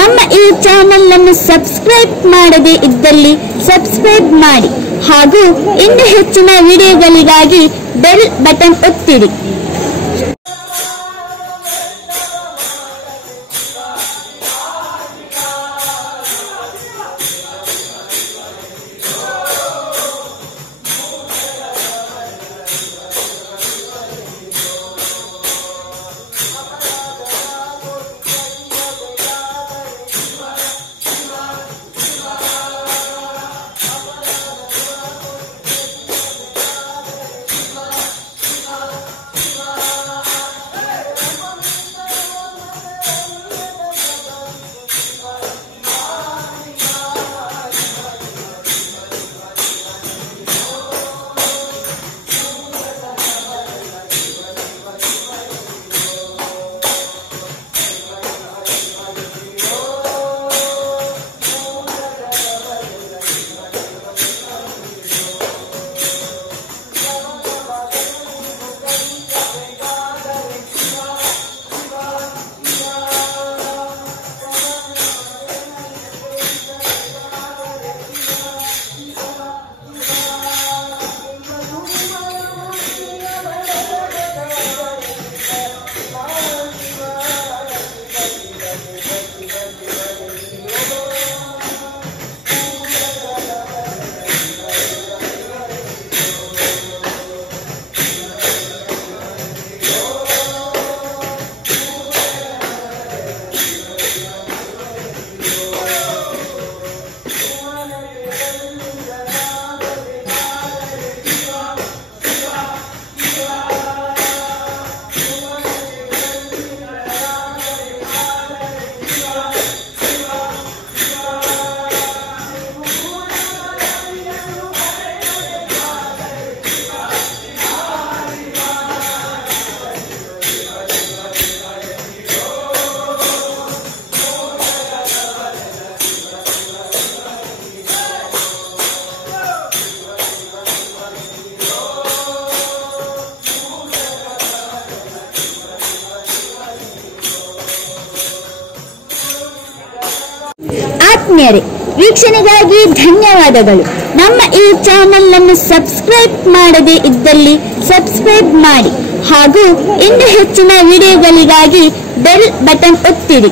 ನಮ್ಮ ಈ ಚಾನೆಲ್ ಅನ್ನು ಸಬ್ಸ್ಕ್ರೈಬ್ ಮಾಡದೇ ಇದ್ದಲ್ಲಿ ಸಬ್ಸ್ಕ್ರೈಬ್ ಮಾಡಿ ಹಾಗೂ ಇನ್ನು ಹೆಚ್ಚಿನ ವಿಡಿಯೋಗಳಿಗಾಗಿ ಬೆಲ್ ಬಟನ್ ಒತ್ತಿರಿ. ಆತ್ಮೀಯರೇ, ವೀಕ್ಷಣೆಗಾಗಿ ಧನ್ಯವಾದಗಳು. ನಮ್ಮ ಈ ಚಾನೆಲ್ ಅನ್ನು ಸಬ್ಸ್ಕ್ರೈಬ್ ಮಾಡದೇ ಇದ್ದಲ್ಲಿ ಸಬ್ಸ್ಕ್ರೈಬ್ ಮಾಡಿ ಹಾಗೂ ಇನ್ನು ಹೆಚ್ಚಿನ ವಿಡಿಯೋಗಳಿಗಾಗಿ ಬೆಲ್ ಬಟನ್ ಒತ್ತಿರಿ.